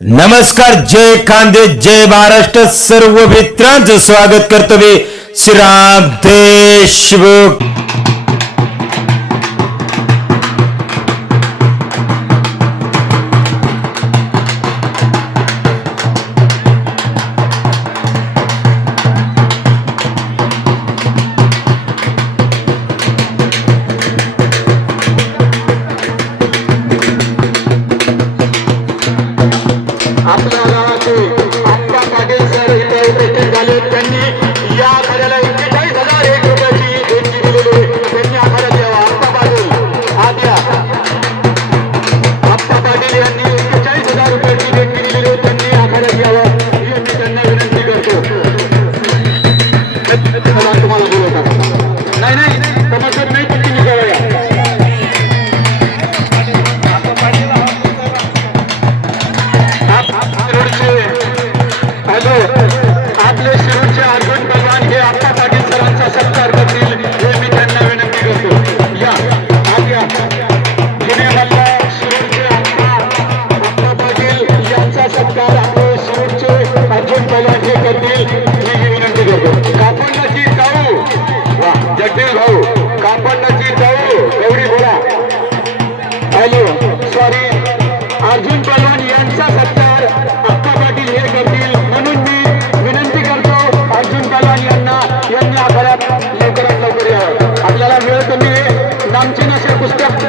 नमस्कार, जय खानदे, जय महाराष्ट्र. सर्व मित्रांचं स्वागत करतो मी श्रीराम देशमुख. आपल्या गावाचे आप्पा पाटील सर इथे उपस्थित झाले. त्यांनी या आखाड्याला 41,001 रुपयाची देणगी दिलेली. त्यांनी आखाड्यात यावं. आप्पा पाटील आत या. आप्पा पाटील यांनी 41,000 रुपयाची देणगी दिलेली. त्यांनी आखाड्यात यावं ही मी त्यांना विनंती करतो. चला, तुम्हाला बोलवतात. नाही समजत नाही तर तुम्ही जवळ या. हॅलो, आपले शिरूरचे अर्जुन पहलवान हे आप्पा पाटील सरांचा सत्कार करतील हे मी त्यांना विनंती करतो. या आत या. जुने मल्हार शिरूरचे आप्पा पाटील यांचा सत्कार आपले शिरूरचे अर्जुन पहलवान हे करतील ही विनंती करतो. कापडनाची जाऊ, वा जगदीश भाऊ, कापडनाची जाऊ एवढी बोला. हॅलो, सॉरी, अर्जुन पहलवान यांचा सत्कार आप्पा पाटील हे करतील म्हणून मी विनंती करतो अर्जुन पहलवान यांनी आखाड्यात लवकरात लवकर यावं. आपल्याला वेळ कमी आहे. नामची नसेल पुस्तक